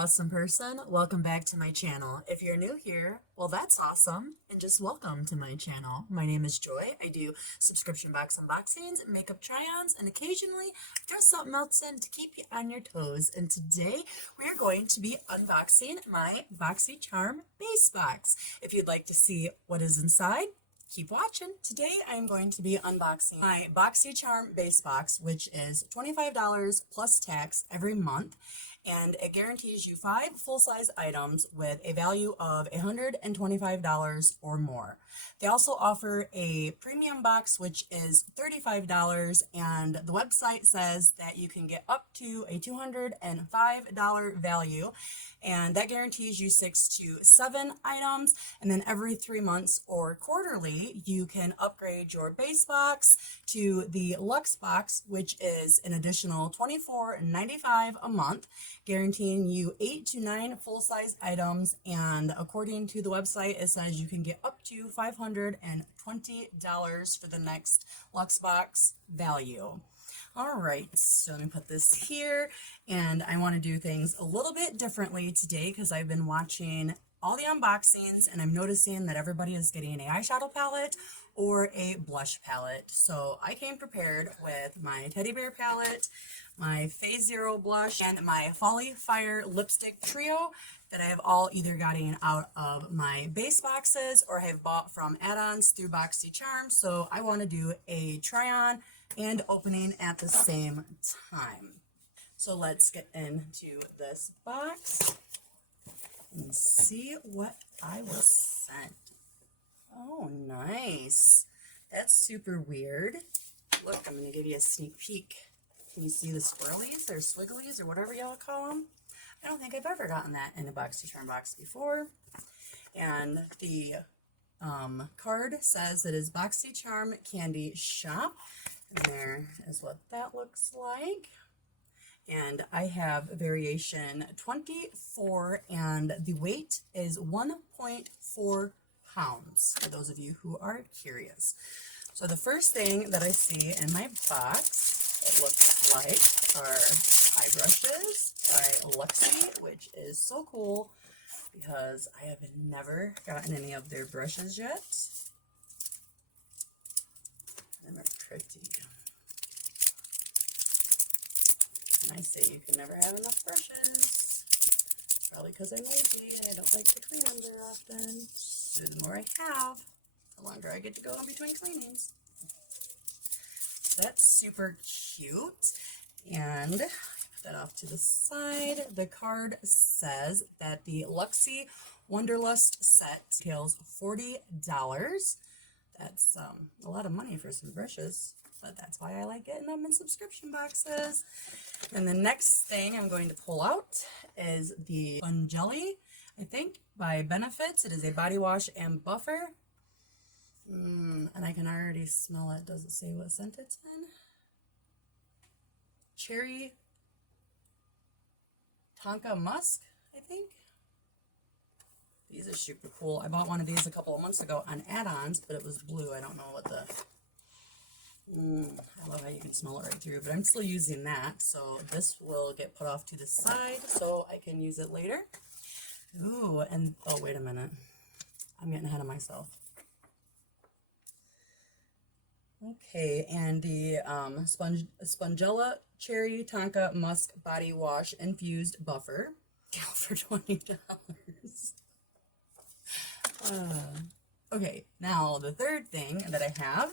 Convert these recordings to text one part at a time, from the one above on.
awesome person. Welcome back to my channel. If you're new here, well, that's awesome. And just welcome to my channel. My name is Joy. I do subscription box unboxings, makeup try-ons, and occasionally throw something else in to keep you on your toes. And today we are going to be unboxing my Boxycharm Base Box. If you'd like to see what is inside, keep watching. Today I'm going to be unboxing my Boxycharm Base Box, which is $25 plus tax every month, and it guarantees you 5 full-size items with a value of $125 or more. They also offer a premium box, which is $35, and the website says that you can get up to a $205 value, and that guarantees you 6 to 7 items, and then every 3 months or quarterly you can upgrade your base box to the Lux Box, which is an additional $24.95 a month, guaranteeing you 8 to 9 full-size items, and according to the website it says you can get up to $520 for the next Lux Box value. Alright, so let me put this here, and I want to do things a little bit differently today because I've been watching all the unboxings and I'm noticing that everybody is getting an eyeshadow palette or a blush palette. So I came prepared with my teddy bear palette, my Phase Zero blush, and my Folly Fire lipstick trio that I have all either gotten out of my base boxes or have bought from add-ons through Boxycharm. So I want to do a try-on and opening at the same time. So let's get into this box and see what I was sent. Oh, nice. That's super weird. Look, I'm going to give you a sneak peek. Can you see the swirlies or swigglies or whatever y'all call them? I don't think I've ever gotten that in a Boxycharm box before. And the card says it is Boxycharm Candy Shop. And there is what that looks like. And I have variation 24, and the weight is 1.4 pounds, for those of you who are curious. So the first thing that I see in my box, it looks like, are eye brushes by Luxie, which is so cool because I have never gotten any of their brushes yet. They're pretty. And I say you can never have enough brushes. Probably because I'm lazy and I don't like to clean them very often. So the more I have, the longer I get to go in between cleanings. So that's super cute. And put that off to the side. The card says that the Luxie Wonderlust set retails $40. That's a lot of money for some brushes, but that's why I like getting them in subscription boxes. And the next thing I'm going to pull out is the Spongelli, I think, by Benefits. It is a body wash and buffer. And I can already smell it. Does it say what scent it's in? Cherry Tonka Musk, I think. These are super cool. I bought one of these a couple of months ago on add-ons, but it was blue. I don't know what the... I love how you can smell it right through, but I'm still using that. So this will get put off to the side so I can use it later. Ooh, and oh, wait a minute. I'm getting ahead of myself. Okay, and the Spongella Cherry Tonka Musk Body Wash Infused Buffer for $20. Okay, now the third thing that I have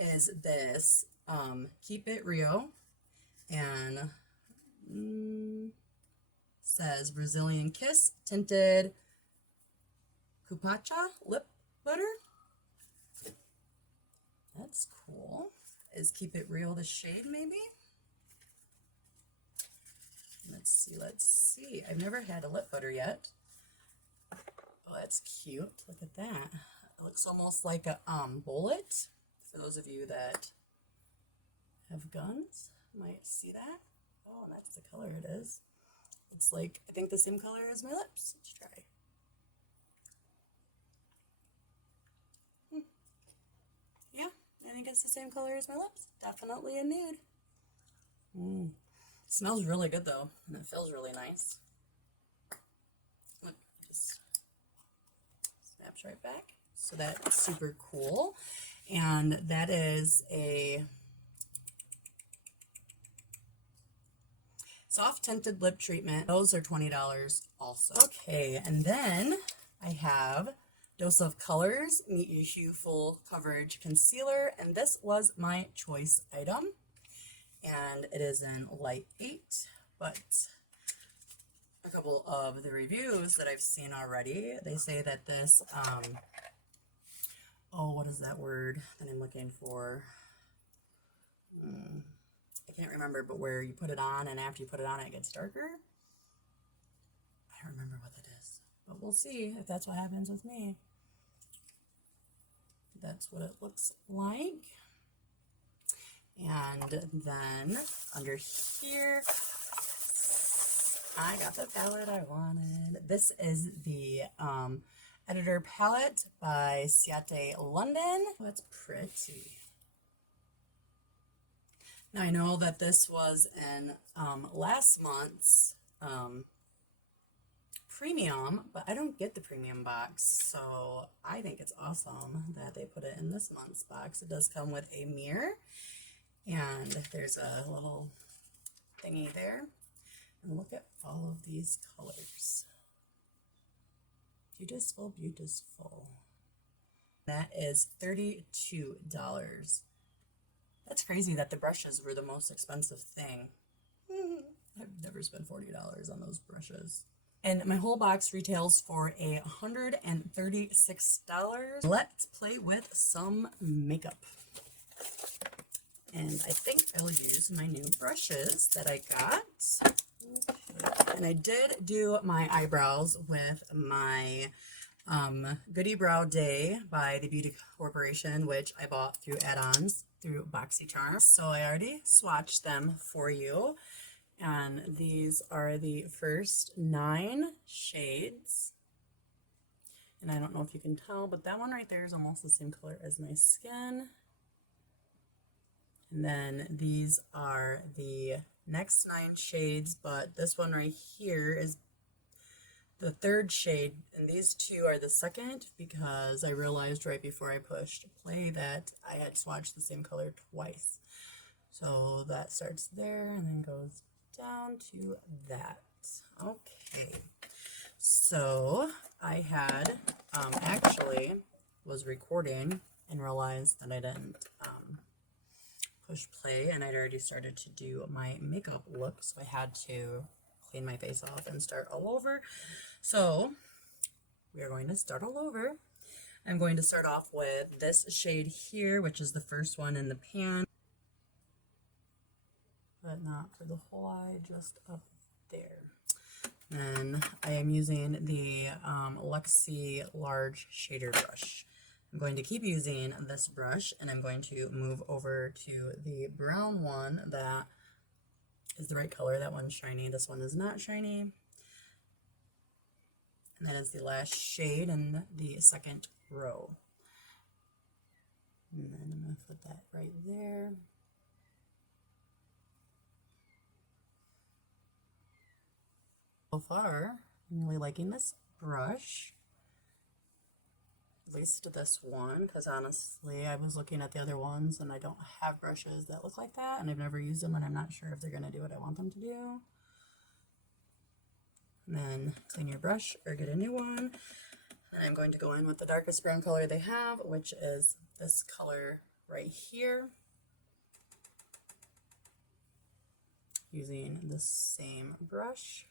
is this Keep It Rio, and says Brazilian Kiss Tinted Cupacha Lip Butter. That's cool. Is Keep It Real the shade, maybe? Let's see. I've never had a lip butter yet. Oh, that's cute. Look at that. It looks almost like a bullet. For those of you that have guns, might see that. Oh, and that's the color it is. It's like, I think the same color as my lips. Let's try. Yeah, I think it's the same color as my lips. Definitely a nude. It smells really good though, and it feels really nice. snaps right back. So that's super cool. And that is a soft tinted lip treatment. Those are $20 also. Okay, and then I have Dose of Colors Meet Your Hue Full Coverage Concealer, and this was my choice item. And it is in light 8, but a couple of the reviews that I've seen already, they say that this, oh, what is that word that I'm looking for? I can't remember, but where you put it on and after you put it on it gets darker. I don't remember what that is, but we'll see if that's what happens with me. That's what it looks like. And then under here, I got the palette I wanted. This is the Editor Palette by Ciate London. Oh, that's pretty. Now I know that this was in last month's premium, but I don't get the premium box, so I think it's awesome that they put it in this month's box. It does come with a mirror, and there's a little thingy there. And look at all of these colors. Beautiful, beautiful. That is $32. That's crazy that the brushes were the most expensive thing. I've never spent $40 on those brushes. And my whole box retails for $136. Let's play with some makeup. And I think I'll use my new brushes that I got. Okay. And I did do my eyebrows with my Goody Brow Day by the Beauty Corporation, which I bought through add-ons through Boxycharm. So I already swatched them for you. And these are the first 9 shades. And I don't know if you can tell, but that one right there is almost the same color as my skin. And then these are the next 9 shades, but this one right here is the 3rd shade, and these 2 are the 2nd because I realized right before I pushed play that I had swatched the same color twice. So that starts there and then goes down to that. Okay, so I had actually was recording and realized that I didn't push play, and I'd already started to do my makeup look, so I had to clean my face off and start all over. So we are going to start all over. I'm going to start off with this shade here, which is the first one in the pan, but not for the whole eye, just up there. Then I am using the Luxie large shader brush. I'm going to keep using this brush, and I'm going to move over to the brown one that is the right color. That one's shiny. This one is not shiny. And that is the last shade in the 2nd row. And then I'm going to put that right there. So far, I'm really liking this brush. At least this one, because honestly I was looking at the other ones and I don't have brushes that look like that, and I've never used them, and I'm not sure if they're going to do what I want them to do. And then clean your brush or get a new one. And I'm going to go in with the darkest brown color they have, which is this color right here, using the same brush,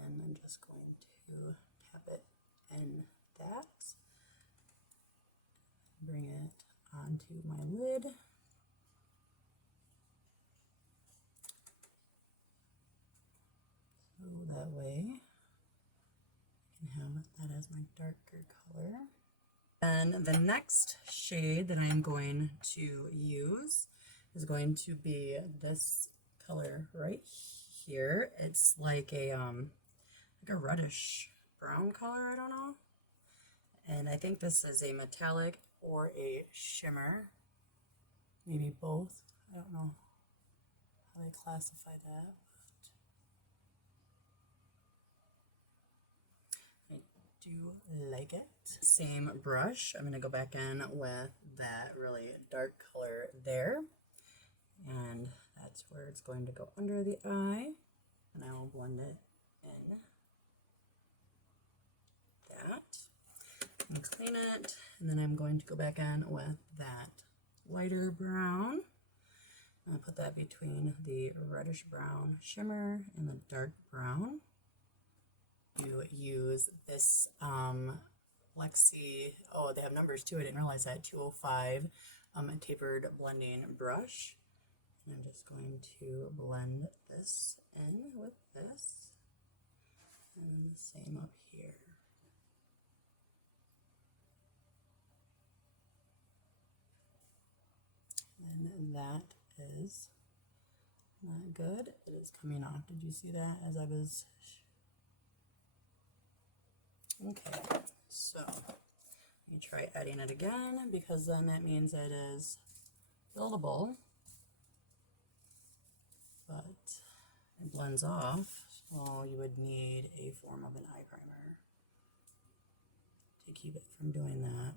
and I'm just going to tap it in that, bring it onto my lid, so that way I can have that as my darker color. And the next shade that I'm going to use is going to be this color right here. It's like a reddish brown color, I don't know. And I think this is a metallic or a shimmer, maybe both. I don't know how they classify that, but I do you like it. Same brush, I'm going to go back in with that really dark color there, and that's where it's going to go under the eye, and I will blend it in that and clean it, and then I'm going to go back in with that lighter brown. I'm going to put that between the reddish brown shimmer and the dark brown. You use this Lexi, oh, they have numbers too, I didn't realize that, 205 tapered blending brush. And I'm just going to blend this in with this, and the same up here. And that is not good. It is coming off. Did you see that as I was? Okay, so let me try adding it again, because then that means it is buildable, but it blends off, so you would need a form of an eye primer to keep it from doing that,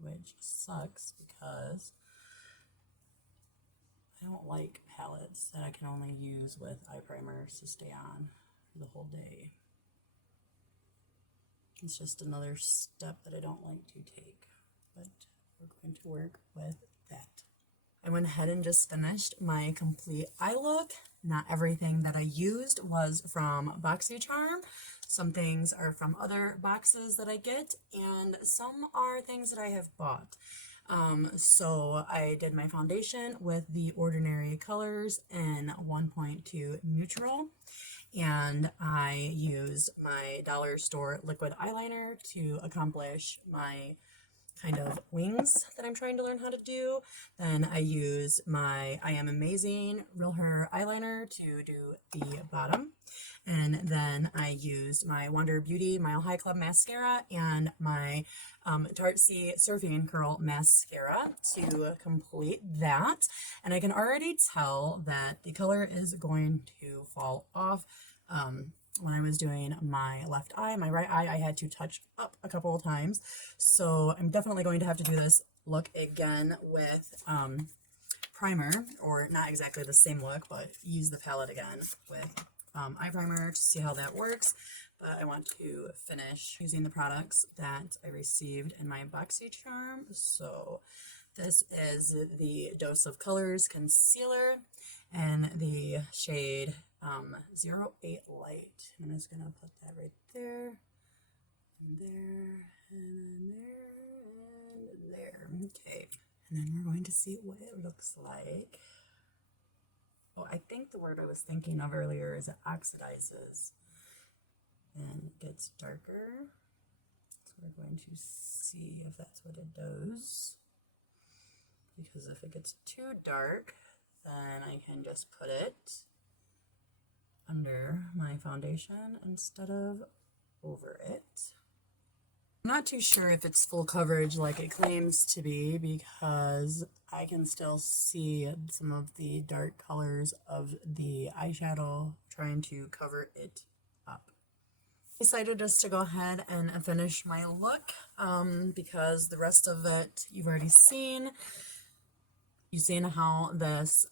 which sucks because I don't like palettes that I can only use with eye primers to stay on for the whole day. It's just another step that I don't like to take, but we're going to work with that. I went ahead and just finished my complete eye look. Not everything that I used was from Boxycharm. Some things are from other boxes that I get, and some are things that I have bought. So I did my foundation with the Ordinary Colors in 1.2 Neutral, and I used my dollar store liquid eyeliner to accomplish my kind of wings that I'm trying to learn how to do. Then I use my I Am Amazing Real Hair eyeliner to do the bottom. And then I used my Wonder Beauty Mile High Club mascara and my Tartsy Surfing Curl mascara to complete that. And I can already tell that the color is going to fall off. When I was doing my left eye, my right eye, I had to touch up a couple of times. So I'm definitely going to have to do this look again with primer, or not exactly the same look, but use the palette again with eye primer to see how that works. But I want to finish using the products that I received in my Boxycharm. So this is the Dose of Colors Concealer and the shade 08 Light. I'm just going to put that right there, and there, and there, and there. Okay. And then we're going to see what it looks like. Oh, I think the word I was thinking of earlier is it oxidizes and gets darker. So we're going to see if that's what it does. Because if it gets too dark, then I can just put it under my foundation instead of over it. I'm not too sure if it's full coverage like it claims to be, because I can still see some of the dark colors of the eyeshadow trying to cover it up. I decided just to go ahead and finish my look because the rest of it you've already seen. You've seen how this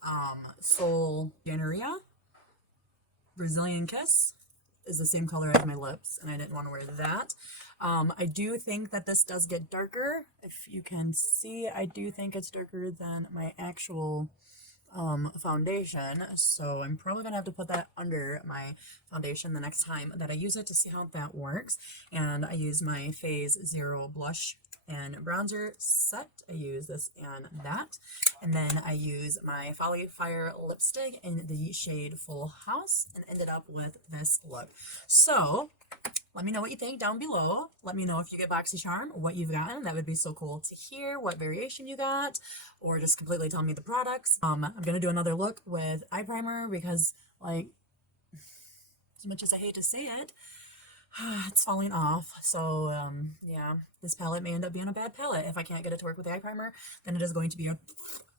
Soul Diarrhea Brazilian Kiss is the same color as my lips, and I didn't want to wear that. I do think that this does get darker. If you can see, I do think it's darker than my actual foundation, so I'm probably gonna have to put that under my foundation the next time that I use it to see how that works. And I use my Phase Zero blush and bronzer set. I use this and that, and then I use my Folly Fire lipstick in the shade Full House, and ended up with this look. So let me know what you think down below. Let me know if you get Boxycharm, what you've gotten. That would be so cool to hear, what variation you got, or just completely tell me the products. I'm gonna do another look with eye primer because, like, as much as I hate to say it, it's falling off. So yeah, this palette may end up being a bad palette. If I can't get it to work with the eye primer, then it is going to be a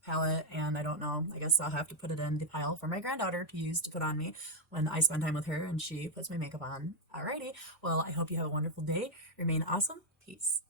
palette, and I don't know, I guess I'll have to put it in the pile for my granddaughter to use to put on me when I spend time with her and she puts my makeup on. Alrighty, well, I hope you have a wonderful day. Remain awesome. Peace.